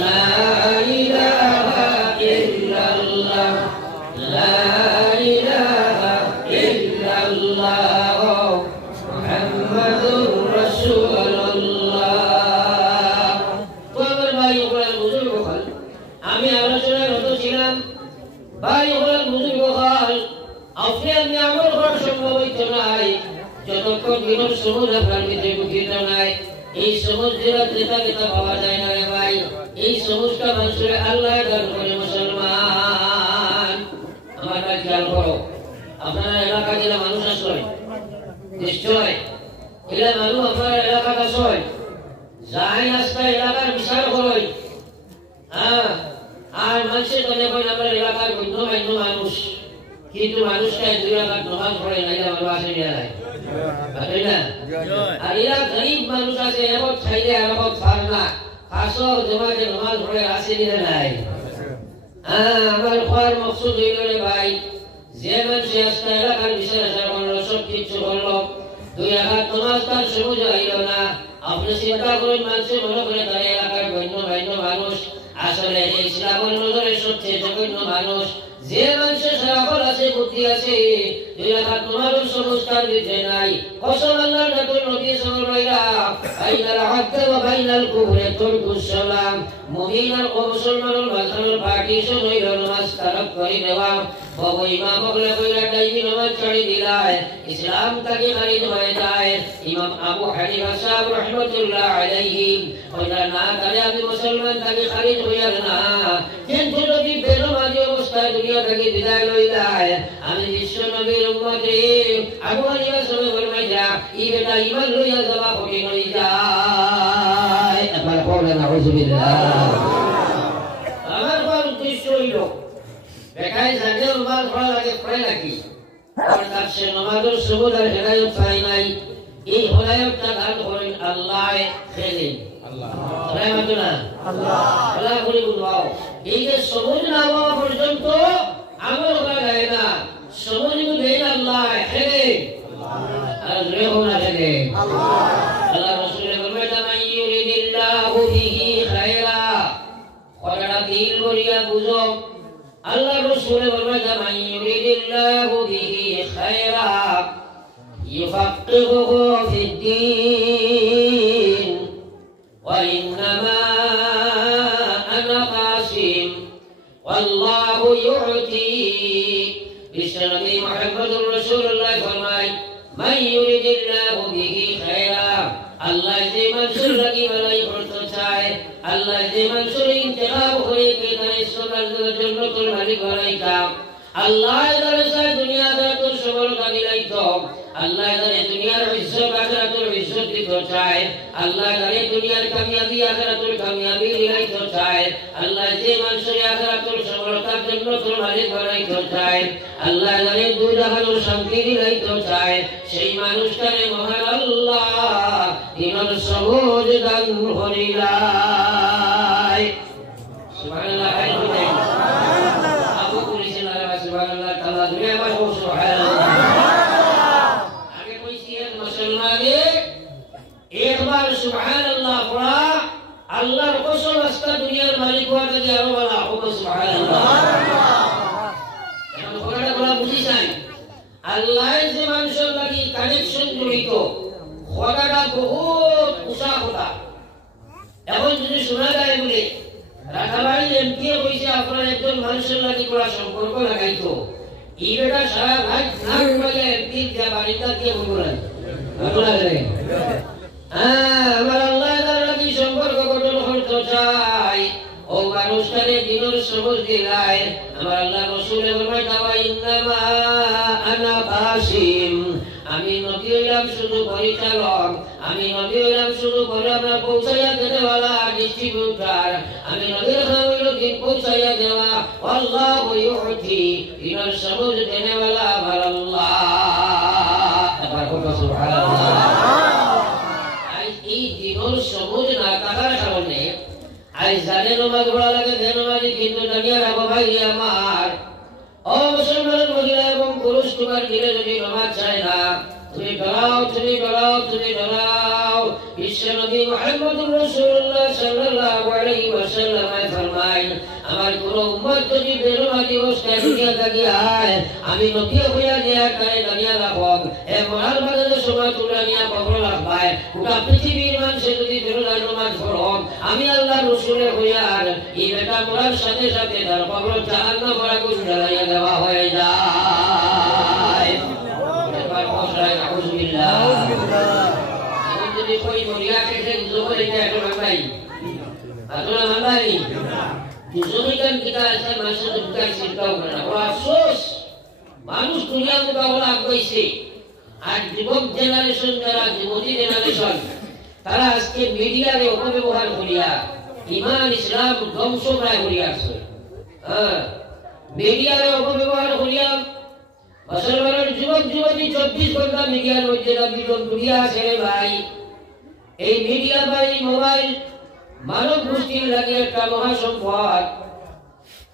লা ইলাহা ইল্লাল্লাহ লা ইলাহা ইল্লাল্লাহ মুহাম্মাদুর রাসূলুল্লাহ। তোমার ভাই ওগুলার বুজুর্গ হল, আমি আলোচনায় রত ছিলাম। ভাই ওগুলার বুজুর্গ হল, আপনি আমি আমল করার সম্ভব হইতো নাই যতক্ষণ দিনের সবুজ আপনার ভিতরে মুখিত নাই। এই সবুজ যেটা যেটা পাওয়া যায় না রে ভাই, এই সবুজটা মানুষের আল্লাহ দান করে। মুসলমান আমার কাছে খেয়াল করো, আপনার এলাকায় যারা মানুষ আসলে নিশ্চয় এরা মানুষ আপনার এলাকার আসলে যাই রাস্তা এলাকার বিশাল হয়। হ্যাঁ, আর মানুষের কথা বলেন আমার এলাকার গণ্যমান্য মানুষ, কিন্তু মানুষটা 2 রাকাত নামাজ পড়ে না, এটা ভালো আসে না। আর এরা গরিব মানুষ আছে, এমন খাইলে এমন ফার না খাসো জমাতে নামাজ পড়ে আসে নাই। আমার খাওয়ার মকসুদ হইল রে ভাই, যে মানুষ রাস্তা এলাকার বিশাল আশা করলো, সব কিছু করলো, 2 রাকাত নামাজ তার সবুজ হইল না। আপনি চিন্তা করুন, মানুষের মনে করে তার এলাকার গণ্যমান্য মানুষ আসলে ইসলামের নজরে সবচেয়ে জঘন্য মানুষ। যে মানুষের সারাফল আছে, বুদ্ধি আছে, 2 রাকাত নামাজের সবুজ তার ভিতরে নাই। কসম আল্লাহর নবী নবী সাল্লাল্লাহু আলাইহি বাইনাল আবদ ওয়া বাইনাল কুফরি তুরকুস সালাম। মুমিন আর মুসলমানের মাঝখানে পার্টিশন হইল নামাজ তারক করে দেওয়া। বাবা ইমাম বলে কইলা টাইমি নামাজ ছাড়ি দিলায়, ইসলাম তাকে খারিজ হয়ে যায়। ইমাম আবু হানিফা সাহেব রাহমাতুল্লাহ আলাইহি কইলা না, তাহলে আমি মুসলমান তাকে খারিজ হইয়ার না, কিন্তু যদি বেনামাজি অবস্থায় দুনিয়া থেকে বিদায় লইলায়, আমি বিশ্ব নবীর উম্মতে আবু হানিফা সাহেব ফরমাইয়া ই বেটা ঈমান লইয়া যাওয়া কঠিন হয়ে যায়। একবার পড়েন আউযুবিল্লাহ। আমার কোন উদ্দেশ্য হইল বেকায় জানে নামাজ পড়া লাগে, পড়ে নাকি আর তার সে নামাজের সবুজ আর হেদায়েত পাই নাই। এই হেদায়েতটা দান করেন আল্লাহ খেলেন আল্লাহ রাহমাতুল্লাহ আল্লাহ আল্লাহ করে বুঝাও। এই যে সবুজ না হওয়া পর্যন্ত আমল করা যায় না, সবুজ দেন আল্লাহ খেলেন আর রেহো না খেলেন আল্লাহ। আল্লাহ রাসূলের ফরমাইলেন মান ইউরিদিল্লাহু বিহি খায়রা, কথাটা দিল করিয়া বুঝো। আল্লাহ রাসূল ফরমাইলেন মান ইউরিদিল্লাহু বিহি খায়রা ইউফাক্কিহুহু ফিদ্দীন ওয়া ইন্নামা আনা কাসিম ওয়াল্লাহু ইউতি। বিশ্বনবী মুহাম্মদুর রাসূলুল্লাহ ফরমায় মান ইউরিদিল্লাহু বিহি খায়রা, আল্লাহ যে মানুষের লাগি ভালাই করতে চায়, আল্লাহ যে মানুষের ইন্তেখাব করে কে তার ইসলামের জন্য তোর মালিক বানাইতা, আল্লাহ তাআলা চায় দুনিয়া আখিরাতের সফলতা দিলাইতো, আল্লাহ তাআলা দুনিয়ার ইজ্জত আখিরাতের ইজ্জত দিতে চায়, আল্লাহ তাআলা দুনিয়ার কামিয়াবি আখিরাতের কামিয়াবি দিলাইতো চায়, আল্লাহ যে মানুষের আখিরাতের সফলতার জন্য তোর মালিক বানাইতে চায়, আল্লাহ তাআলা দুই জাহানের শান্তি দিলাইতো চায়, সেই মানুষটারে মহান আল্লাহ দিনের সবুজ দান করিলাই। সুবহানাল্লাহ। আবু করেছেন সুবহানাল্লাহ, তাআলা দুনিয়া বাস সুবহানাল্লাহ। আগে কইছি মুসলমানে একবার সুবহানাল্লাহ পড়া আল্লাহর কসম আস্তা দুনিয়ার মালিক হওয়ার কাছে আরো বলা হবে সুবহানাল্লাহ। এখন কথাটা বলা বুঝিছেন, আল্লাহ যে মানুষের লাগি কানেকশন জড়িত, কথাটা বহুত উঁচা কথা। এখন যদি শোনা যায় বলে রাখাবাড়ি এমপি কইছে আপনার একজন মানুষের লাগি করা সম্পর্ক লাগাইতো, এই বেটা সারা ভাই না বলে এমপি যা বাড়িটা দিয়ে বললেন আমার আল্লাহ তার লাগি সম্পর্ক গঠন করতে চাই, ও মানুষটারে দিনের সবুজ দিলাই। আমার আল্লাহ রাসূল ফরমায় ওয়া ইন্নামা আনা কাসিম, আমি নবী হইলাম শুধু পরিচালক, আমি নবী হইলাম শুধু করে আমরা পৌঁছাইয়া দেওয়ালা ডিস্ট্রিবিউটার, আমি নবীর কাম হইল দিন পৌঁছাইয়া দেওয়া। আল্লাহু ইউতি, দিনের সবুজ দেনেওয়ালা আমার আল্লাহ। একবার বলো সুবহানাল্লাহ। এই দিনের সবুজ না থাকার কারণে আজ জানে নামাজ পড়া লাগে দেনমাজি, কিন্তু দুনিয়ার আবু ভাই আমার ও মুসলমান মহিলা এবং পুরুষ তোমার দিলে যদি নামাজ চায় না, তুমি ডরাও, তুমি ডরাও, তুমি ডরাও। বিশ্ব নবী মুহাম্মদুর রাসূলুল্লাহ সাল্লাল্লাহু আলাইহি ওয়াসাল্লাম আমার কোন উম্মত যদি বেরোবাদি অবস্থায় দুনিয়া থাকিয়া আমি নকিয়া হইয়া দিয়া কারে দাঁড়িয়ে রাখব এ মরার বাজারের সময় তুলে নিয়ে কবর রাখবাই গোটা পৃথিবীর মানুষে যদি বেরোদার নমাজ পড়ব আমি আল্লাহ রসুলের হইয়া এই বেটা মরার সাথে সাথে তার কবর জাহান্নাম ভরা করে জ্বালাইয়া দেওয়া হয়ে যায়। এবার বসায় নাউজুবিল্লাহ এখন যদি কই মরিয়া খেতে জোরে এটা একটা মানাই আতলা মানাই জমিদার কিটা আছে মানুষের দুটাই চিন্তাও করে না বড় আফসোস মানুষ দুনিয়া মোকাবেলা আগাইছে আর যুবক জেনারেশন যারা যুবতী জেনারেশন তারা আজকে মিডিয়ার অপব্যবহার করিয়া ইমান ইসলাম ধ্বংস প্রায় করিয়া আছে। মিডিয়ার অপব্যবহার করিয়া মুসলমানের যুবক যুবতী 24 ঘন্টা মিডিয়ার মধ্যে বিজন করিয়া আছে ভাই। এই মিডিয়া বা এই মোবাইল মানব গোষ্ঠীর লাগে একটা মহাসম্পদ,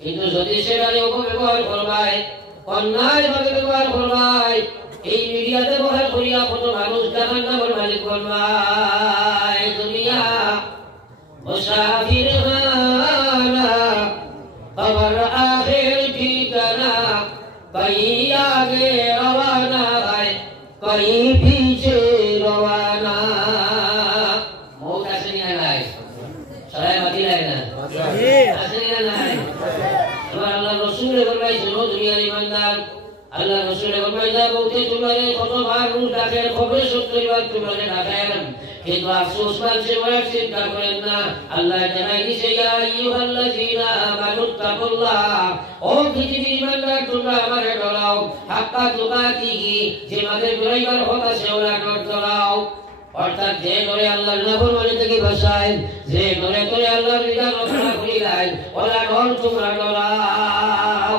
কিন্তু যদি সেটারে অপব্যবহার করবাই অন্যায় ভাবে ব্যবহার করবাই এই মিডিয়া ব্যবহার করিয়া কত মানুষ জাহান্নামের মালিক করবাই। দুনিয়া মুসাফির খানা খবর আখির ঠিকানা কहीं आगे रवाना है कहीं पीछे रवाना। मौत ऐसे नहीं आना है सराय मती रहना ऐसे नहीं आना है। हमारा अल्लाह रसूल ने फरमाया सुनो दुनिया ईमानदार अल्लाह रसूल ने फरमाया बहुते तुम्हारे कत बार रूह डाके खबरे 70 बार तुम्हारे डाकेन কিন্তু আফসোস মানুষে বড় চিন্তা করেন না। আল্লাহ জানাই দিয়েছে ইয়া আইয়ুহাল্লাযীনা আমানুত্তাকুল্লাহ ও পৃথিবীর ইমানদার তোমরা আমাকে ডরাও হাক্কা তুকাতিহি যেভাবে ডরাইবার হক আছে ওরা ডরাও। অর্থাৎ যে ডরে আল্লাহর নাফরমানি থেকে বাঁচায় যে ডরে করে আল্লাহর বিধান রক্ষা করিলাই ওরা ডর তোমরা ডরাও।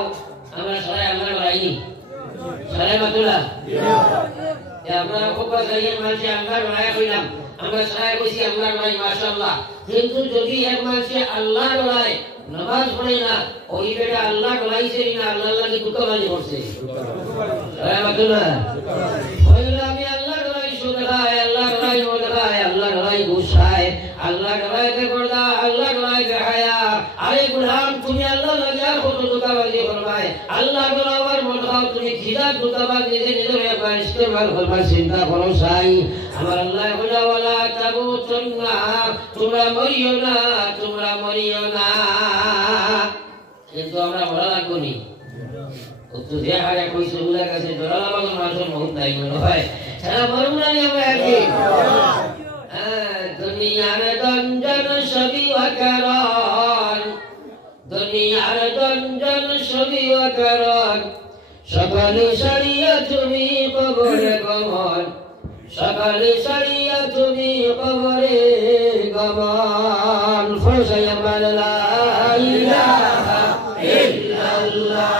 আমরা সবাই আল্লাহর ডরাইনি সবাই মাতুলা আপনারা খুব বাজাইয়ের মাঝে আল্লাহর ডরাই কইলাম আমরা সবাই কইছি আল্লাহর ডরাই মাশাআল্লাহ। কিন্তু যদি এক মানুষে আল্লাহর ডরাই নামাজ পড়ে না ওই বেটা আল্লাহ ডরাইছে না আল্লাহর লাগে দুঃখমানি করছে সবাই মাতুলা কইলা আমি আল্লাহর ডরাই সুদায় আল্লাহর ডরাই ওদায় আল্লাহর ডরাই গুসায় আল্লাহর ডরাই কে করদা আল্লাহর ডরাই কে হায়া। আরে গুলাম তুমি আল্লাহ লাগে আর কত দুঃখবাজি করবাই আল্লাহর ডরাওয়ার মন খাও তুমি জিদা দুঃখবাজি নিজে নিজে একবার ইস্তেমাল করবার চিন্তা করো চাই। আমার আল্লাহ বলা ওয়ালা তাবুতুন্না তোমরা মরিও না তোমরা মরিও না। কিন্তু আমরা বলা লাগবো নি তো যে হারে কইছে উলা কাছে ডরালা বাগন মানুষের বহুত নাই মনে হয় সারা মরুম না আমরা একদিন। দুনিয়ার দঞ্জন সবই ওয়াকারন দুনিয়ার দঞ্জন সবই ওয়াকারন সকালে সারিয়া তুমি কবরে গমন সকালে সারিয়া তুমি কবরে গমন। ফরসায়া লা ইলাহা ইল্লাল্লাহ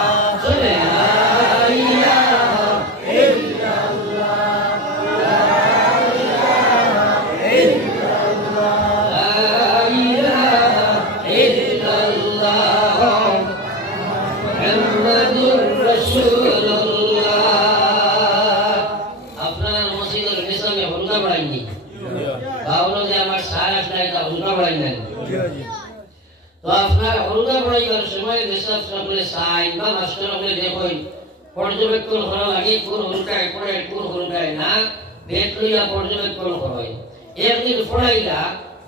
তো আপনার হলুদা পড়াইবার সময় দেশাস আপনি সাইন বা মাস্টার আপনি দেখুন পর্যবেক্ষণ করা লাগে কোন হলুদায় পড়ে কোন হলুদায় না বেদ লইয়া পর্যবেক্ষণ করে। একদিন পড়াইলা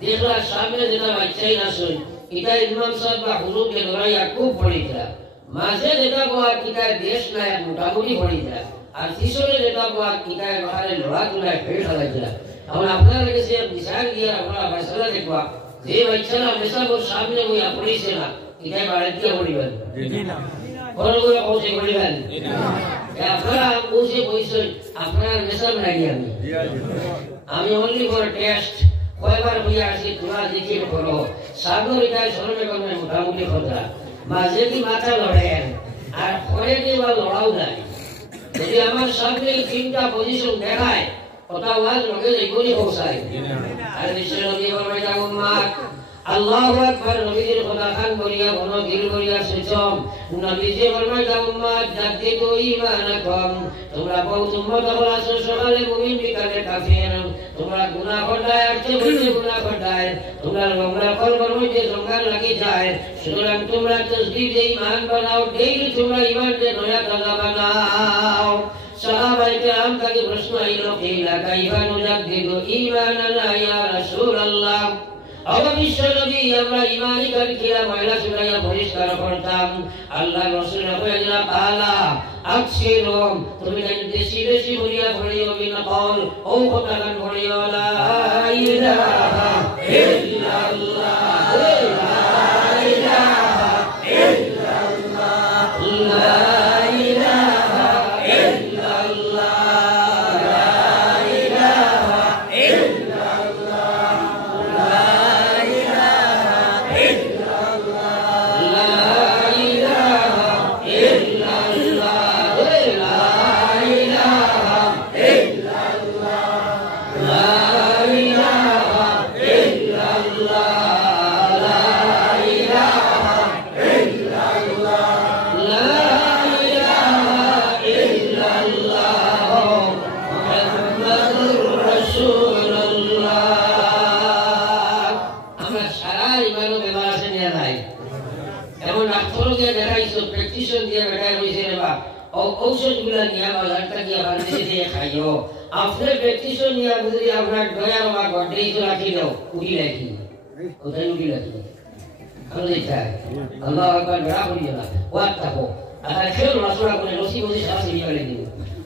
দেখলা সামনে যেটা বাচ্চাই না শুন এটা ইমাম সাহেব বা হুজুরকে ধরাইয়া খুব পড়িলা মাঝে যেটা বলা কিতায় দেশ নাই মোটামুটি পড়িলা আর পিছনে যেটা বলা কিতায় বাহারে লড়া তুলায় ফেল ফেলাইলা। এখন আপনারা কাছে বিচার দিয়ে আপনারা ফয়সালা দেখবা যে বাচ্চারা মেসাবর সামনে বইয়া পড়িছে না এটাই বাড়িতে পড়িবেন বড়গুলো কৌশে পড়িবেন আপনারা কৌশে বইছেন আপনারা মেসাব নাই আমি অনলি ফর টেস্ট কয়বার বইয়া আসি তোমরা দেখে করো সাগর এটাই স্মরণে করবেন মোটামুটি কথা মাঝে কি মাথা লড়েন আর পরে কি বা লড়াও যায়। যদি আমার সামনে 3টা পজিশন দেখায় কথা ওয়াজ লগে যাইবনি পৌঁছায় আর বিশ্বের নবী ফরমাইয়া উম্মাত আল্লাহু আকবার নবীর কথা খান বলিয়া বনো দিল বলিয়া সুচম নবীজি ফরমাইয়া উম্মাত জাদ্দিদু ঈমানাকুম তোমরা বহুত উম্মত হলাছো সকালে মুমিন বিকালে কাফির তোমরা গুনাহ করলাই আছে বলতে গুনাহ করলাই তোমরা নোংরা কর্মের মধ্যে জঙ্গল লাগি যায় সুতরাং তোমরা তাসদীদ ঈমান বানাও ডেইলি তোমরা ঈমানকে নয়া তাজা বানাও সাহাবায়ে কেরাম থেকে প্রশ্ন আইলো কিলা কাইফা নুজাদ্দিদু ঈমানানা ইয়া রাসূলুল্লাহ অবশ্য নবী আমরা ঈমানি করে কিলা ময়লা সুরাইয়া পরিষ্কার করতাম আল্লাহ রাসূল কইলা বালা আকসিরু তুমি দেশি দেশি বলিয়া পড়িও বিনা কল ও কথা গান পড়িও লা ইলাহা ইল্লাল্লাহ লা ইলাহা ইল্লাল্লাহ লা ইলাহা ইল্লাল্লাহ ঔষধগুলা নিয়ে বাজারটা গিয়ে বাড়িতে দিয়ে খাইও আপনার প্র্যাকটিসও নিয়ে বুঝলি আপনার দয়ার মা ঘটে রাখি দাও উঠি রাখি ওটাই উঠি রাখি আল্লাহ একবার বেড়া করিও না ওয়ার থাকো আর খেল রাসুলা করে রসি বসি সারা সিঁড়ি ফেলে দিব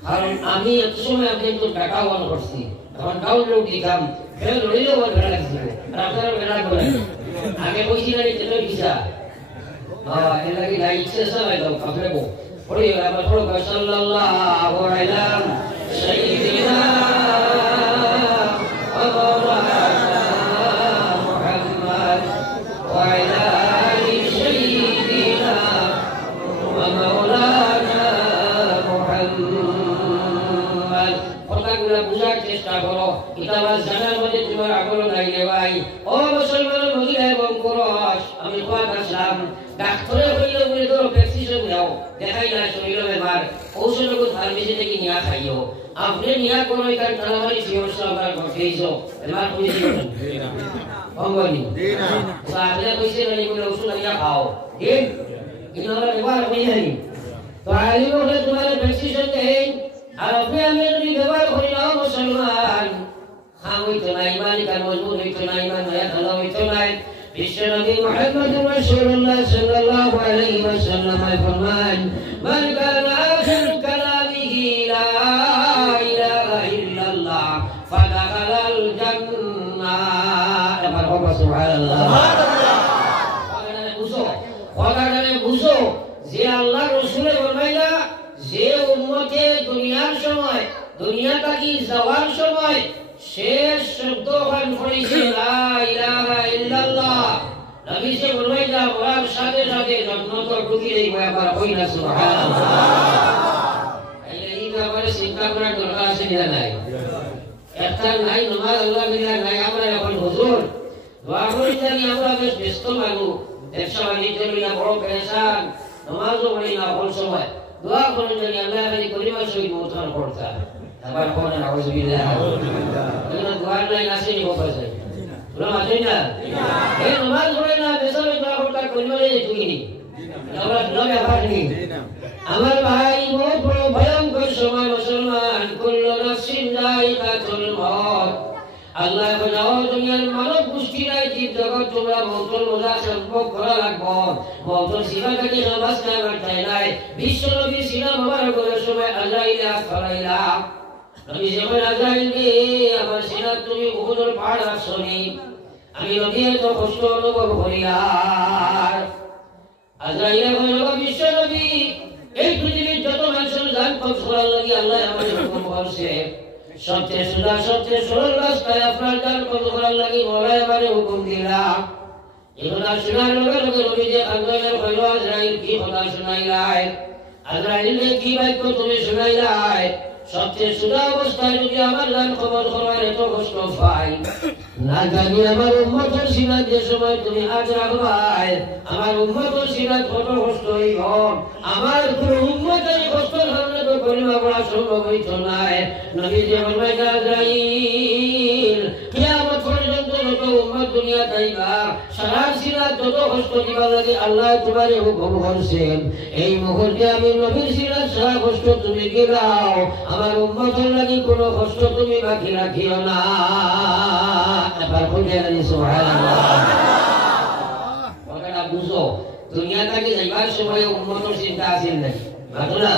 কারণ আমি এক সময় আপনি তো টাকা ওয়ান করছি এখন ডাউনলোড দিতাম খেল রইলেও আমার বেড়া লাগছিল আর আপনারা বেড়া করেন আগে বসি না যেটা ভিসা এর লাগে না ইচ্ছে সবাই দাও কাপড়ে বো পড়ে আবার পড়ো সাল্লাল্লাহু আলাইহি সাইয়্যিদিনা ওয়া মাওলানা মুহাম্মদ ওয়া আলা আলি সাইয়্যিদিনা ওয়া মাওলানা মুহাম্মদ কথাগুলো বুঝার চেষ্টা করো এটা আমার জানার মধ্যে তোমার আগ্রহ নাই রে ভাই ও মুসলমান মহিলা এবং পুরুষ আমি কথা আসলাম ডাক্তারে হইলে বলে তো প্রেসক্রিপশন দাও দেখাই না শরীরে বেমার ঔষধগুলো ফার্মেসি থেকে নিয়ে খাইও আপনি নিয়ে কোনো এখান তালামারি সমস্যা আপনার ঘটেইছো বেমার হয়েছিল না অঙ্গনি না আপনি কইছে না এগুলো ওষুধ নিয়ে খাও ঠিক কিন্তু আমরা ব্যবহার করি নাই তো আলিম হলে তোমার প্রেসক্রিপশন দেন আর আপনি আমি যদি ব্যবহার করি না মুসলমান খাম হইতো না ইমান কার মজবুত হইতো না ইমান নয়া ভালো হইতো না বিশ্বনবী মুহাম্মদ রাসূলুল্লাহ সাল্লাল্লাহু আলাইহি ওয়াসাল্লাম ফরমান মান কানা আখিরু কালামিহি লা ইলাহা ইল্লাল্লাহ ফাদাখালাল জান্নাহ এবার বলো সুবহানাল্লাহ সুবহানাল্লাহ বুঝো যে আল্লাহ রাসূল ফরমাইলা যে উম্মতে দুনিয়ার সময় দুনিয়াটা কি যাওয়ার সময় শেষ শব্দ গান করেছে লা ইলাহা ইল্লাল্লাহ নবী সে বলবেন না ওর সাথে সাথে জান্নাত ঢুকে যাবে আবার কই না সুবহানাল্লাহ এই ব্যাপারে চিন্তা করার দরকার আছে না নাই একটা নাই নামাজ আল্লাহ বিনা নাই আমরা এখন হুজুর দোয়া করি জানি আমরা বেশ ব্যস্ত মানুষ ব্যবসা বাণিজ্য নিয়ে বড় পেরেশান নামাজও পড়ি না কোন সময় দোয়া করি জানি আল্লাহ এই পরিবার সহিত উত্থান করতে আবার কোন নাউজুবিল্লাহ এটা দোয়া নাই আসেনি বলছে তোমরা মানেন না এই নামাজ পড়ে না বেসাবে দোয়া করতে কইলে তুই নি আমরা নবে পারিনি আমার ভাই বহুত বড় ভয়ঙ্কর সময় মুসলমান কুল্লু নাফসিন যায়িকাতুল মউত আল্লাহ বলাও দুনিয়ার মানব গোষ্ঠী নাই জীব জগৎ তোমরা মৌতের মজা সম্ভব করা লাগবো মৌতের সীমাটাকে সমাজ না করতে নাই বিশ্ব নবী সিনা মোবারকের সময় আজরাইল আসফারাইলা নবী যেমন আজরাইল রে আমার সিনা তুমি উহুদের পাহাড় আসনি আমি নবী তো কষ্ট অনুভব করি আর আজরাইল হলো বিশ্ব নবী এই পৃথিবীর যত মানুষের জান কবজ করার লাগি আল্লাহ আমাদের হুকুম করছে সবচেয়ে সুদা সবচেয়ে সরল রাস্তায় আপনার জান কবজ করার লাগি মওলা আমাদের হুকুম দিলাম এগুলা শোনার লগে লগে নবী যে আজরাইলের হইল আজরাইল কি কথা শোনাইলাই আজরাইলের কি বাক্য তুমি শোনাইলাই সবচেয়ে সুদা অবস্থায় যদি আমার জান কবজ করার এত কষ্ট পাই না জানি আমার উম্মতের সিনাত যে সময় তুমি আজ রাখবাই আমার উম্মতের সিনাত কত কষ্ট হইব আমার কোন উম্মতের কষ্টের সামনে তো করিবা বলা সম্ভব হইত নাই নবী যে বলবে আজরাইল দুনিয়া যাইবা সারা সিরাত যত কষ্ট দিবা লাগে আল্লাহ তোমারে হুকুম করছেন এই মুহূর্তে আমি নবীর সিরাত সারা কষ্ট তুমি গিরাও আমার উম্মতের লাগি কোনো কষ্ট তুমি বাকি রাখিও না এবার বলে আনি সুবহানাল্লাহ কথাটা বুঝো দুনিয়া থেকে যাইবার সময় উম্মতের চিন্তা আসেন না মাত্রা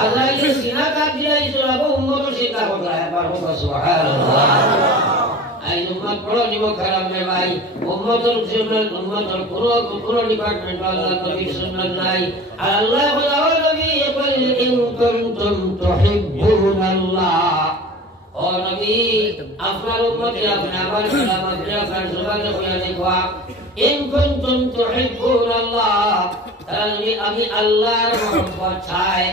আল্লাহকে সিনা কাট দিলাই সরাবো উম্মতের চিন্তা করলা এবার বলো সুবহানাল্লাহ আই উম্মত বড় নিব খারাপ নে ভাই উম্মতের জন্য উম্মতের পুরো ডিপার্টমেন্ট আল্লাহ নবীর সুন্নাত নাই আর আল্লাহ বলা নবী বল ইন কুনতুম তুহিব্বুনাল্লাহ ও নবী আপনার উম্মতে আপনি আমার সালাম আপনি আপনার জবানে বলে দেখবা ইন কুনতুম তুহিব্বুনাল্লাহ তাহলে আমি আল্লাহর মহব্বত চাই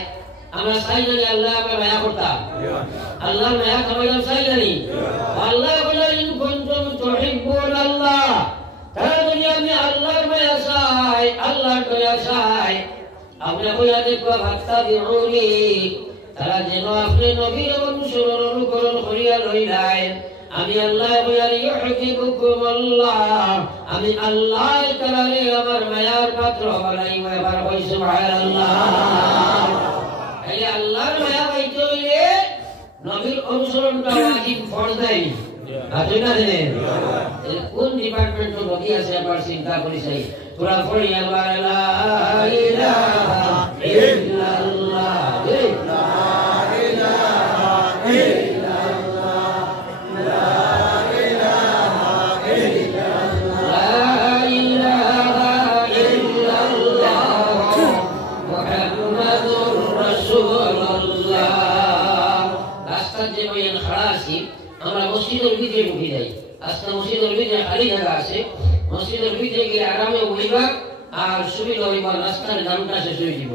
আমরা চাই জানি আল্লাহ আমরা মায়া করতাম আল্লাহ মায়া করলাম চাই জানি আল্লাহ বলে ইন কুনতুম তুহিব্বুনাল্লাহ তাহলে আমি আল্লাহর মায়া চাই আল্লাহর দয়া চাই আপনি বলে দেখবা ফাত্তাবিউনি তারা যেন আপনি নবীর অনুসরণ অনুকরণ করিয়া লইলেন আমি আল্লাহ বলে ইউহিব্বুকুমুল্লাহ আমি আল্লাহ তাআলা আমার মায়ার পাত্র বানাইব এবার কই সুবহানাল্লাহ এই আল্লাহর মায়া পাইতে হইলে নবীর অনুসরণটা ওয়াজিব ফরজ নাই আছেনা দেন কোন ডিপার্টমেন্টে নবী আছে আবার চিন্তা করি চাই তোরা পড়ি আল্লাহ লা ইলাহা ইল্লাল্লাহ আমরা মসজিদের ভিতরে ঢুকে যাই আজকে মসজিদের ভিতরে খালি জায়গা আছে মসজিদের ভিতরে গিয়ে আরামে উঠিবা আর সুবিধা হইবা রাস্তার দামটা শেষ হয়ে যাব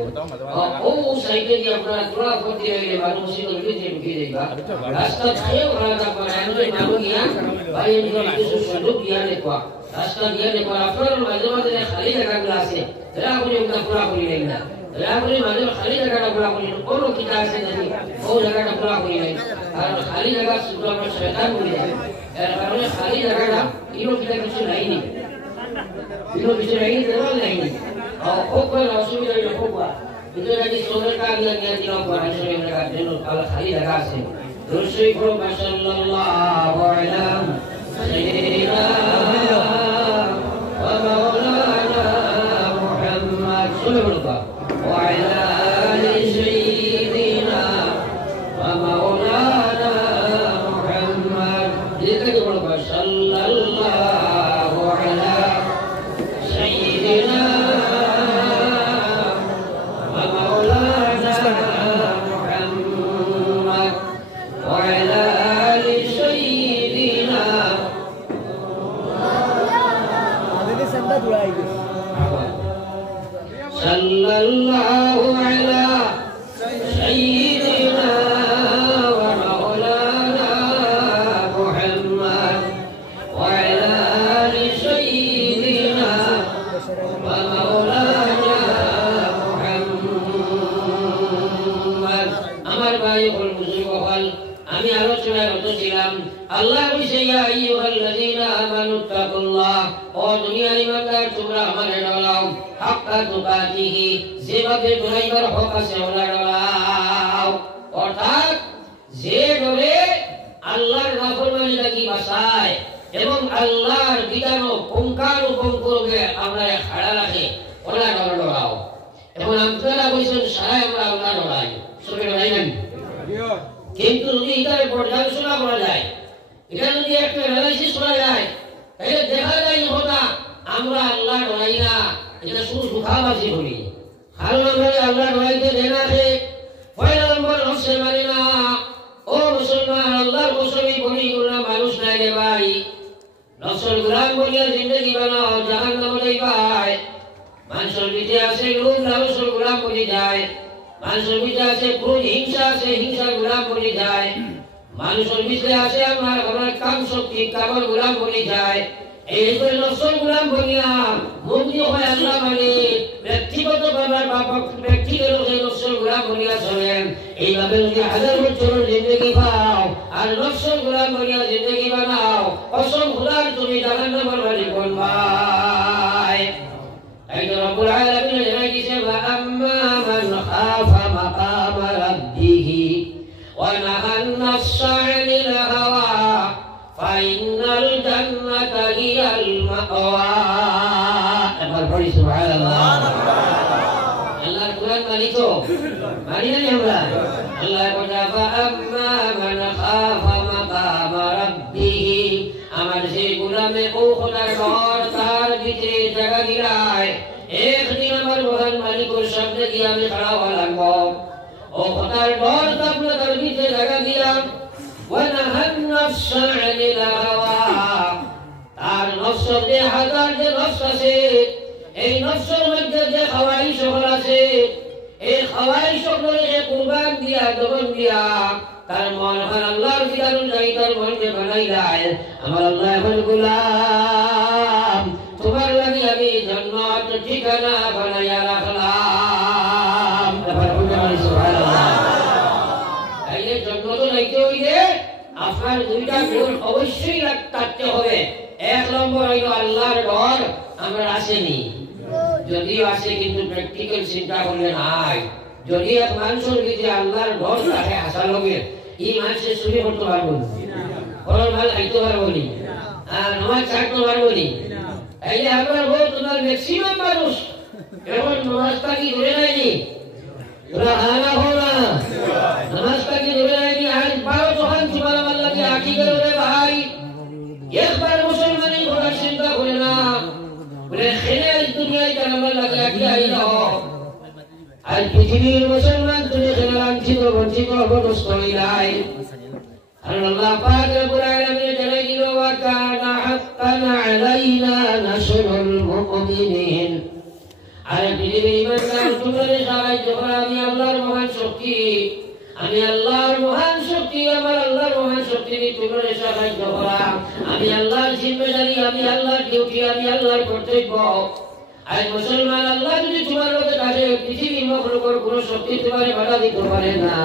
ও সাইডে দিয়ে আপনারা তোলা করতে গেলে ভালো মসজিদের ভিতরে ঢুকে যাইবা রাস্তা খেয়ে ওরা তারপর এনজয় নামো গিয়া ভাই এনজয় কিছু সুযোগ গিয়া দেখবা রাস্তা গিয়া দেখবা আপনার মাঝে মাঝে খালি জায়গাগুলো আছে এরা আপনি ওটা পুরা করি নাই না এরা আপনি মাঝে খালি জায়গাটা পুরা করি কোনো কিতা আছে নাকি ও জায়গাটা পুরা করি নাই কারণ খালি জায়গা শুধু আমার শয়তান বলে যায় এর কারণে খালি জায়গাটা ইনো কিতা কিছু নাই নি ইনো কিছু নাই নি দেওয়াল নাই নি খুব করে অসুবিধা হইল খুব কিন্তু যদি সোনার কাজ লাগিয়ে দিলাম পড়া শরীর লাগার জন্য তাহলে খালি জায়গা আছে রসুই করো মাশাআল্লাহু আলা সাইয়্যিদিনা ওয়া মাওলানা মুহাম্মদ সাল্লাল্লাহু ওয়া আলা আলি সাইয়্যিদিনা ওয়া মাওলানা মুহাম্মদ দিকে বলো সাল্লাল্লাহু আলা সাইয়্যিদিনা ওয়া মাওলানা মুহাম্মদ ওয়া আলা আলি সাইয়্যিদিনা সাল্লাল্লাহু আলা সাইয়্যিদিনা ওয়া মাওলানা মুহাম্মদ ওয়া আলা আলি সাইয়্যিদিনা ওয়া মাওলানা মুহাম্মদ আমার ভাই বল বুঝুই বল আমি আলোচনায় রত ছিলাম আল্লাহ বলেছে ইয়া আইয়ুহাল্লাযীনা আমানু তাকুল্লাহ ও দুনিয়ার ইমানদার তোমরা আমাকে ডরাও হাক্কা তুকাতিহি যেভাবে ডরাইবার হক আছে ওলা ডরাও অর্থাৎ যে ডরে আল্লাহর নাফরমানি থেকে বাঁচায় এবং আল্লাহর বিধান পুঙ্খানুপুঙ্খরূপে আমরা খাড়া রাখে ওলা ডরাও এবং আপনারা বলছেন সারা আমরা ওলা ডরাই সবাই ডরাই না কিন্তু যদি এটার পর্যালোচনা করা যায় এটা যদি একটা অ্যানালাইসিস করা যায় তাহলে দেখা যায় কথা আমরা আল্লাহ ডরাই না এটা শুধু সুখাবাসী করি কারণ আমরা আল্লাহ ডরাইতে দেনা আছে পয়লা নম্বর নফসে মানি না ও মুসলমান আল্লাহর কসমি বলি গুনাহ মানুষ নাই রে ভাই নফসের গোলাম বলিয়া জিন্দেগি বানাও জাহান্নামে যাইবাই মানুষের ভিতরে আছে লোভ লালসের গোলাম বলি যায় মানুষের ভিতরে আছে ক্রোধ হিংসা আছে হিংসার গোলাম বলি যায় মানুষের ভিতরে আছে আমার কাম শক্তি কামর গোলাম বলি যায় এই যে নফসের গোলাম বলিয়া মুক্তি হয় আল্লাহ মানে ব্যক্তিগত ভাবে ব্যক্তিগত নফসের গোলাম বলিয়া চলেন এইভাবে যদি হাজার বছর জিন্দগি পাও আর নফসের গোলাম বলিয়া জিন্দগি বানাও কসম খোদার তুমি জাহান্নামের আমার পড়ি সুবহানাল্লাহ। আল্লাহর কুরআন মানি তো মানি না আমরা। আল্লাহ বলে ফাআম্মা মান খাফা মাকামা রাব্বিহি, আমার সেই গোলামে ও খোদার ঘর তার ভিতরে জায়গা দিলায়। একদিন আমার মহান মালিকের সামনে গিয়ে আমি খাড়া হওয়া লাগবো। ও খোদার ঘর তো আপনার ভিতরে জায়গা দিলাম। ওয়া নাহান নাফসা আনিল হাওয়া, তার নফস যে হাজার যে নফস আছে, এই নফসের মধ্যে যে খাওয়াই সকল আছে, এই খাওয়াই সকলকে কুরবান দিয়া দমন দিয়া তার মন এখন আল্লাহর বিধান অনুযায়ী তার মনকে বানাই দেয়। আমার আল্লাহ এখন গোলাম তোমার লাগি আমি জান্নাত ঠিকানা বানাইয়া রাখলাম। সুবহানাল্লাহ। তাইলে জান্নাত নাইতে হইলে আপনার দুইটা গুণ অবশ্যই থাকতে হবে। এক নম্বর হইল আল্লাহর ডর আমরা আসেনি, যদিও আসে কিন্তু প্র্যাকটিক্যাল চিন্তা করলে নাই। যদি এক মানুষের ভিতরে আল্লাহর ডর থাকে আশা লগে, এই মানুষের চুরি করতে পারবো না, ফলন ভাল খাইতে পারবো নি, আর নামাজ ছাড়তে পারবো নি। তাইলে আমরা বল তোমার ম্যাক্সিমাম মানুষ এখন নামাজটা কি ধরে নেয়নি, তোরা হানা হো না, নামাজটা কি ধরে নেয়নি। আজ পারো যখন তোমার আল্লাহকে আঁকি গেল রে ভাই, একবার মুসলমানই ঘোরার চিন্তা করে না, বলে খেলে আজ দুনিয়ায় তার আমার লাগে আঁকি আইল। আজ পৃথিবীর মুসলমান তুমি খেলে লাঞ্ছিত বঞ্চিত অবদস্ত হইলাই। আর আল্লাহ পাক রব্বুল আলামিন জানাই দিল ওয়া কানা হাক্কান আলাইনা নাসরুল মুমিনিন। আর পৃথিবীর ইমানদার তোমরা সাহায্য করা আমি আল্লাহর মহান শক্তি, আমি আল্লাহর মহান শক্তি, আমার আল্লাহর মহান শক্তি তোমরা সাহায্য করা আমি আল্লাহর জিম্মেদারি, আমি আল্লাহর ডিউটি, আমি আল্লাহর কর্তব্য। আজ মুসলমান আল্লাহ যদি তোমার লোকে থাকে পৃথিবীর মখলুকের কোনো শক্তি তোমার বাধা দিতে পারে না,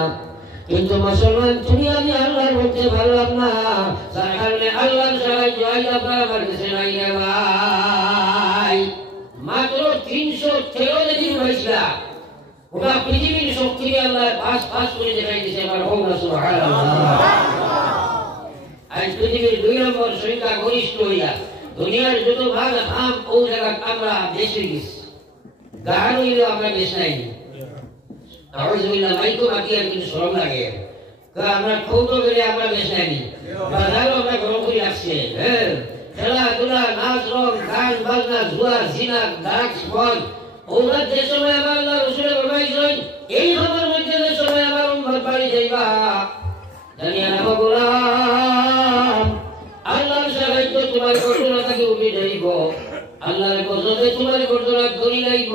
কিন্তু মুসলমান তুমি আমি আল্লাহর বলতে পারলাম না, তার কারণে আল্লাহর সাহায্য আপনার আমার কাছে নাই রে ভাই। মাত্র 313 দিন হয়েছিল, ওটা পৃথিবীর শক্তি আল্লাহ পাঁচ করে দেখাই দিয়েছে। আমার হোক না সুবহানাল্লাহ। আজ পৃথিবীর 2 নম্বর সংখ্যা গরিষ্ঠ হইয়া দুনিয়ার যত ভাগ আম ও জায়গা আমরা দেশ হয়ে গেছি, গান হইলেও আমরা দেশ নাই। আউযুবিল্লাহ, মাইকো বাকি আর কিন্তু শরম লাগে, আমরা খৌতো গেলে আমরা দেশ নাই, বাজারও আমরা গরম করে আসছে। হ্যাঁ, খেলাধুলা, নাচ, রং, গান, বাজনা, জুয়া, জিনা, ড্রাগস, মদ, ওরা যে সময় আমার আল্লাহ রসুলের ফরমাইছেন এই সময়ের মধ্যে যে সময় আমার উম্মত বাড়ি যাইবা, জানিয়া রাখো গোলাম আল্লাহর সাহায্য তোমার কঠোরতা থেকে উঠে যাইব, আল্লাহর কসমে তোমার কঠোরতা ধরি যাইব।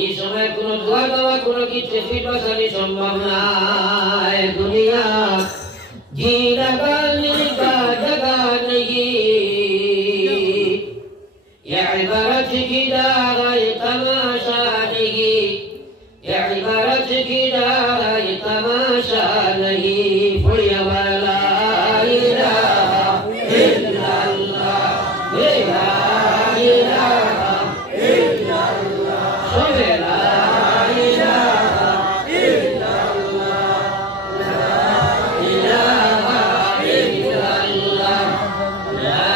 এই সময় কোনো দোয়া দেওয়া কোনো কিছু ফিটবাসানি সম্ভব নাই। দুনিয়া জিনা গানে কা জায়গা নেই, ये इबारत की दाए तमाशा नहीं, ये इबारत की दाए तमाशा नहीं। फुलिया वाला इलाहा इल्लल्लाह, ला इलाहा इल्लल्लाह, सोहे ला इलाहा इल्लल्लाह, ला इलाहा इल्लल्लाह, ला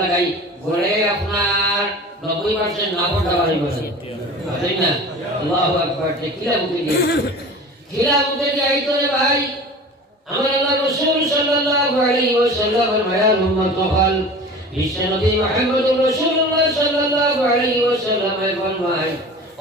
লাগাই ঘরে আপনার 90% না ভোটা বাড়ি বসে তাই না। আল্লাহু আকবার। খিলা মুখে যাইতো রে ভাই, আমার আল্লাহ রাসূল সাল্লাল্লাহু আলাইহি ওয়াসাল্লামের মায়ার উম্মত হল বিশ্বনবী মুহাম্মদুর রাসূলুল্লাহ সাল্লাল্লাহু আলাইহি ওয়াসাল্লামের ফরমান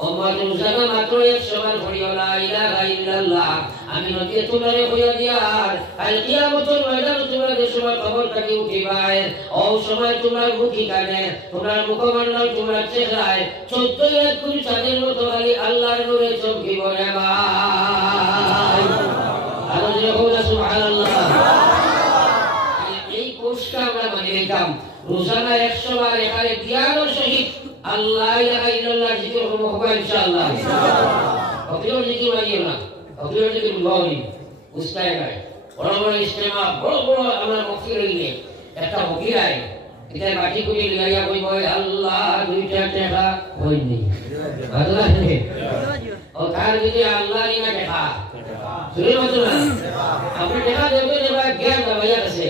উম্মতুল জানা মাত্র 100 বার পড়িও লা ইলাহা ইল্লাল্লাহ, আমি নবী তোমারে কইয়া দিয়ার আল কিয়ামতের ময়দানে তোমরা যে সময় খবর কাটি উঠিবায় ও সময় তোমার মুখি কানে তোমার মুখমণ্ডল তোমার চেহারায় 14 কোটি চাঁদের মতো খালি আল্লাহর নূরে চমকিব রে ভাই। আল্লাহ বলে সুবহানাল্লাহ। এই কোর্সটা আমরা মানে নিতাম রোজানা 100 বার এখানে জ্ঞানের সহিত আল্লাহ ইলাহা ইল্লাল্লাহ জিকির করব ইনশাআল্লাহ। ফকিরের দিকে লাগিও না, ফকিরের দিকে লহরি উস্কায় গায় বড় বড় ইস্তেমা বড় বড় আমরা ফকির হইলে একটা ফকির আয় এটা বাটি করে লাইয়া কইব আল্লাহ দুইটা টাকা হইনি আল্লাহ নে ও তার দিকে আল্লাহ নিনা টাকা শুনে মত না আপনি টাকা দেবে দেবা জ্ঞান লাইয়া আছে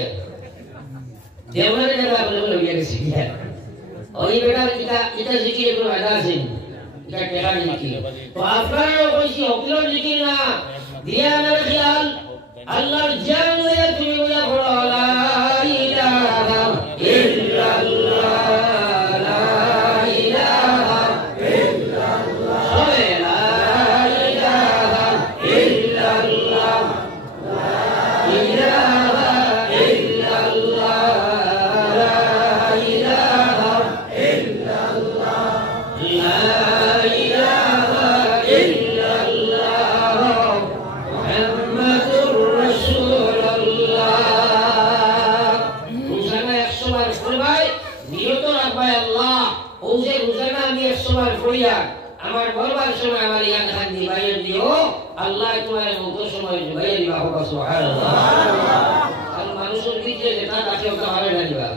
দেওয়ারে টাকা বলে লাইয়া গেছে ওই বেটা এটা জিকির কোনো আদা আছে এটা টাকা জিকির তো আপনারা কইছি ফকিরের জিকির না দিয়া না খেয়াল আল্লাহর জান লইয়া তুমি বলা পড়ো লা ইলাহা ইল্লাল্লাহ লা ইলাহা ইল্লাল্লাহ লা ইলাহা ইল্লাল্লাহ লা ইলাহা ইল্লাল্লাহ লা ইলাহা ইল্লাল্লাহ লা ইলাহা ইল্লাল্লাহ মুহাম্মাদুর রাসূলুল্লাহ রোজানা 100 বার পড়বাই নিয়ত রাখবাই আল্লাহ ও যে রোজানা আমি 100 বার পড়িয়া আমার বলবার সময় আমার ইয়ান খান দিবাইয়ে দিও আল্লাহ তোমার মতো সময় দিবাইয়ে দিবা হোক সুবহানাল্লাহ আর মানুষের দিকে যেটা কাছে ওটা হবে না দিবা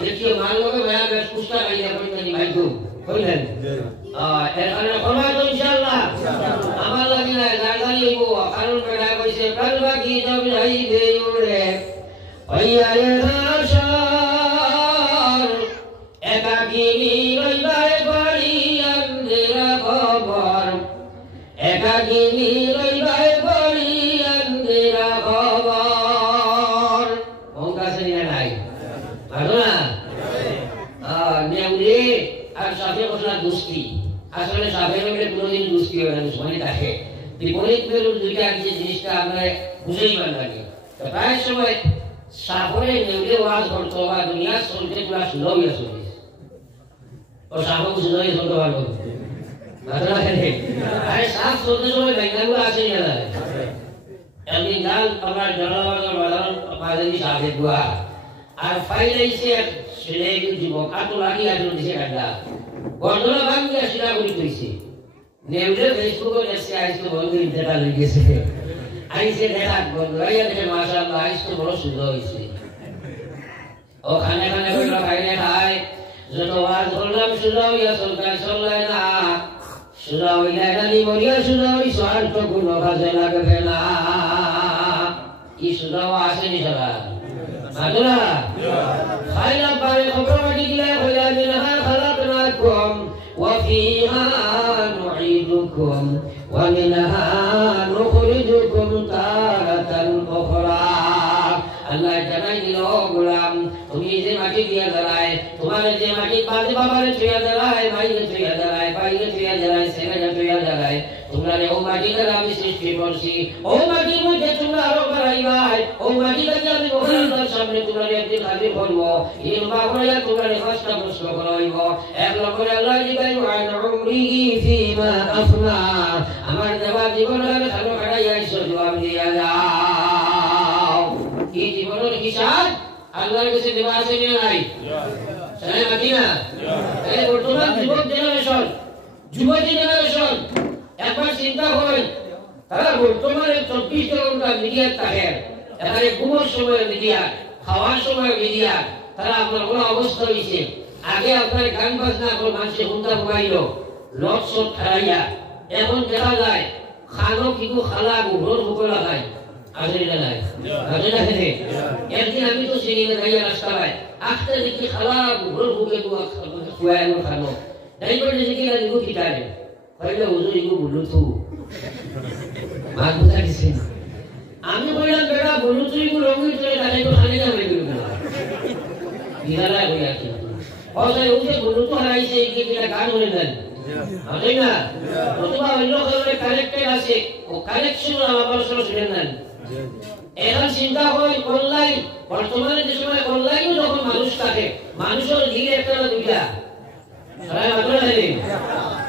দেখিও মানলকে মেয়া বেশ পুষ্টা গাইয়া কইতে দিবাই তো কইলেন এখানে কমাই তো ইনশাআল্লাহ আমার লাগি না জাগালি গো কারণ বেড়া কইছে কালবা কি যাব যাই দেউরে ওইয়ারে নাশার একাকিনী রইবাই বাড়ি আন্দেরা খবর একাকিনী রইবাই বাড়ি আন্দেরা খবর ওকা সরিয়া নাই ভালো না নেউরে আর সাথে কথা দুষ্টি আসলে সাথে মিলে কোনোদিন দুষ্টি হয় না সময় থাকে বিপরীত মেরুর দুইটা যে জিনিসটা আমরা বুঝেই পার লাগে প্রায় সময় সাগরে নেউরে ওয়াজ করতো বা দুনিয়া চলতে পুরা সুলভ আছে ও সাগর সুলভ চলতে পারবো মাত্রা খেলে আরে সাপ চলতে সময় ব্যাঙ্গাগুলো আসে না একদিন গাল আমার জনগণের বাজার পাঁচদিন সাথে দোয়া আর ফাইলাইছে ছেলে যুবক আতো লাগি আসলে দিছে কাটা গন্ডলা ভাঙ্গিয়া শিরা করি কইছে নেউরে ফেসবুকে এসে আইছে বন্ধু ইন্টারটা লিখেছে আইছে দেখা গন্ডলাইয়া দেখে মাশাআল্লাহ আইছে বড় সুন্দর হইছে ও খানে খানে বড় খাইনে খায় যত ওয়াজ করলাম সুন্দর হইয়া সরকার চললাই না সুন্দর হইলা গালি মরিয়া সুন্দর হই সোয়ার তো কোনো কাজে লাগবে না ই সুন্দর আসেনি সবার মাদুরা খাইলা পারে খবর মাটি দিলে হইলা মিনহা খালাকনাকুম ওয়া ফিহা নুঈদুকুম ওয়া মিনহা নুখরিজুকুম তারাতান উখরা আল্লাহ জানাই দিল গোলাম তুমি যে মাটি দিয়া দাঁড়ায় তোমার যে মাটি পাঁচে বাবারে ছুঁয়া দাঁড়ায় ভাইরে ছুঁয়া দাঁড়ায় ভাইরে ছুঁয়া দাঁড়ায় ছেলেরা ছুঁয়া দাঁড়ায় তোমরা ও মাটি দ্বারা আমি সৃষ্টি করছি ও মাটির মধ্যে তোমরা আরো বাড়াইবাই ও মাটি দ্বারা আমি ভগবানের সামনে তোমরা একদিন হাজির করবো এই বাবুরা তোমরা পাঁচটা প্রশ্ন করাইব এক লক্ষে আল্লাহ জিগাই ওয়ান উমরিহি ফিমা আফনা আমার দেওয়া জীবন আমি ভালো কাটাইয়া ঈশ্বর জবাব দিয়া যাও এই জীবনের হিসাব আল্লাহর কাছে দেওয়া আছে না নাই সারা মাদিনা এই বর্তমান যুবক জেনারেশন একবার চিন্তা করেন তারা বর্তমানে 24 ঘন্টা মিডিয়া থাকে এখানে ঘুমের সময় মিডিয়া খাওয়ার সময় মিডিয়া তারা আপনার কোনো অবস্থা হয়েছে আগে আপনার গান বাজনা করে মানুষের হুন্ডা ঘুমাইল লট সট খাইয়া এখন দেখা যায় খানো কিন্তু খালা গুহর হুকলা খায় আসলে নাই আসলে নাই একদিন আমি তো সিনেমা খাইয়া রাস্তায় আস্তে দেখি খালা গুহর হুকে খুয়াইলো খানো ড্রাইভার দেখি না দিগো কিটারে কইলে হুজুর ইগো বলুতু মান বুঝা গেছে আমি কইলাম বেটা বলুতু ইগো রঙিন চলে তাই তো খালি না হয়ে গেল দিলালা কইয়া কি ওই ওই বলুতু হারাইছে কি কিলা গান হলে দেন আসলে না অথবা অন্য কারণে কানেক্টেড আছে ও কানেকশন আমার সঙ্গে শুনেন না এখন চিন্তা হয় অনলাইন বর্তমানে যে সময় অনলাইনে যখন মানুষ থাকে মানুষের ধীরে একটা না দুইটা সারা মাত্র নেই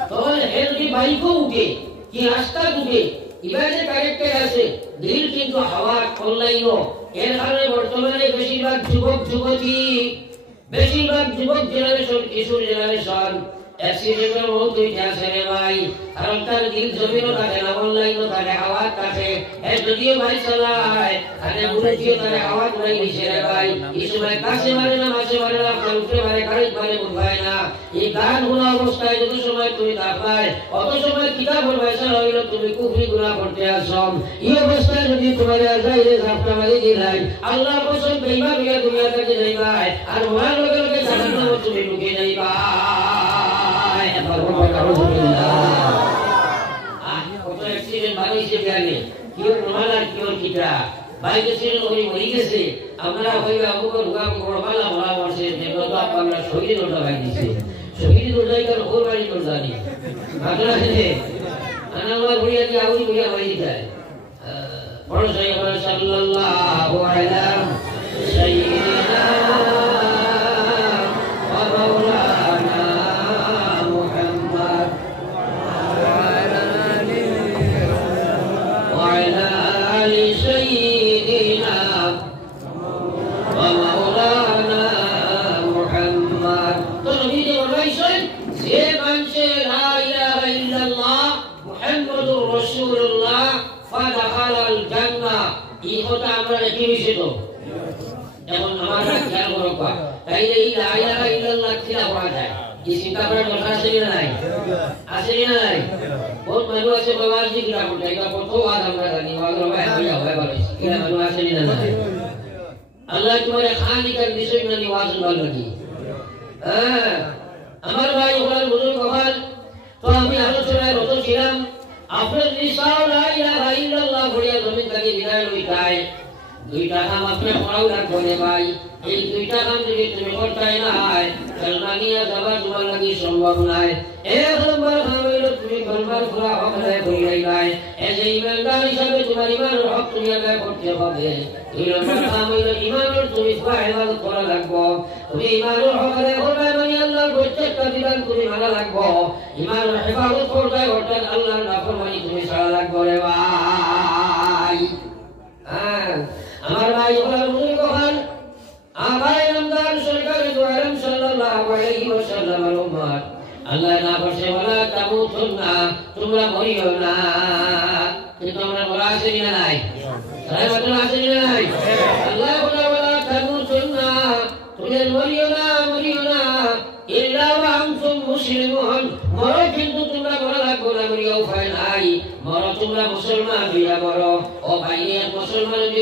তখন হেলদি বাইকও উঠে কি রাস্তা উঠে ইবারে কানেক্টেড আছে ধীর কিন্তু হাওয়া অনলাইনও এর কারণে বর্তমানে বেশিরভাগ যুবক জেনারেশন কিশোর জেনারেশন অ্যাক্সিডেন্টের মৌত হইতে আসে রে ভাই, কারণ তার দিল জমিনও থাকে না, অনলাইনও থাকে, আওয়াজ থাকে। যদিও ভাই চালায় তাহলে বুঝেছিও তাহলে আওয়াজ নাই দিছে রে ভাই। এই সময় কাছে মারে না, মাসে মারে না, আপনার উঠে মারে, গাড়িতে মারে, বুঝবাই না। এই গান শোনা অবস্থায় যত সময় তুমি দাপায় অত সময় কিতাব পয়সা হইল তুমি কুফরি গুনাহ করতে আসম। এই অবস্থায় যদি তোমার আজাইরে ঝাপটা মারি দিলাই আল্লাহ কসম বেঈমান হইয়া দুনিয়া থেকে যাইবাই, আর ওনার লগে লগে জাহান্নামে তুমি ঢুকে যাইবা। কত অ্যাক্সিডেন্ট বানাইছে জানে কিও রমালার কিও কিটা বাইক অ্যাক্সিডেন্ট করে মরে গেছে। আমরা হইবা আমুক রুগা করবালা বলা বসে দেখো তো আমরা শহীদ হতে ভাই দিছে, শহীদ হতে গেল ওর বাড়ি তো জানি বাগলা হে আনাওয়ার হইয়া কি আউই হইয়া হই যায়। বড় সাহেব সাল্লাল্লাহু আলা সাইয়্যিদিনা ওয়া মাওলানা মুহাম্মদ ওয়া আলা আলি সাইয়্যিদিনা ওয়া মাওলানা মুহাম্মদ। তো নবী যে বলেছেন যে মানুষে লা ইলাহা ইল্লাল্লাহ মুহাম্মাদুর রাসূলুল্লাহ ফাদাখালাল জান্নাহ, এই কথা আমরা কি হইছে তো এখন আমরা খেয়াল করব। তাইলে এই লা ইলাহা ইল্লাল্লাহ কিলা পড়া যায় এই চিন্তা করার কথা আছে না নাই? আছে না নাই? বহুত মানুষ আছে বাবা জিকির করতে, এটা কত আজ আমরা জানি ওয়াজর ভাই হইয়া হয় বলে কিলা মানুষ আছে না নাই? আল্লাহ তোমার খানিকার বিষয় না নিওয়াজ ভালো কি আমার ভাই ওখানে বুঝুন কখন তো আমি আলোচনায় রত ছিলাম। আপনার নিশাও লা ইলাহা ইল্লাল্লাহ বলিয়া জমিন থেকে বিদায় লইতায় দুইটা কাম আপনার করাও লাগবে রে ভাই। এই দুইটা কাম যদি তুমি করতে নাই জান্নাতিয়া যাবার তোমার লাগি সম্ভব নাই। এক নম্বর কাম হইল তুমি কলমার পুরা হক আদায় করিলাই নাই, এই যে ইমানদার হিসাবে তোমার ইমানের হক তুমি আদায় করতে হবে। দুই নম্বর কাম হইল ইমানের তুমি পুরা হেফাজত করা লাগবে। তুমি ইমানের হক আদায় করবে মানে আল্লাহর প্রত্যেকটা বিধান তুমি মানা লাগবে। ইমানের হেফাজত করতে অর্থাৎ আল্লাহর নাফরমানি তুমি ছাড়া লাগবে রে ভাই। আমার ভাই ওখানে বুঝুন কখন আবাই নামদার সরকার দোয়ারাম সাল্লাল্লাহু আলাইহি ওয়াসাল্লাম এর উম্মত আল্লাহ না বসে ওয়ালা তামুতুন্না, তোমরা মরিও না। কিন্তু আমরা বলা আছে না নাই? তাই বলা আছে না নাই? আল্লাহ বলা ওয়ালা তামুতুন্না, তুমি মরিও না, মরিও না ইল্লা ওয়া আনতুম মুসলিমুন, মরো কিন্তু তোমরা মরা লাগবে না, মরিয়া উপায় নাই। মরো তোমরা মুসলমান হইয়া মরো। ও ভাই মুসলমান যদি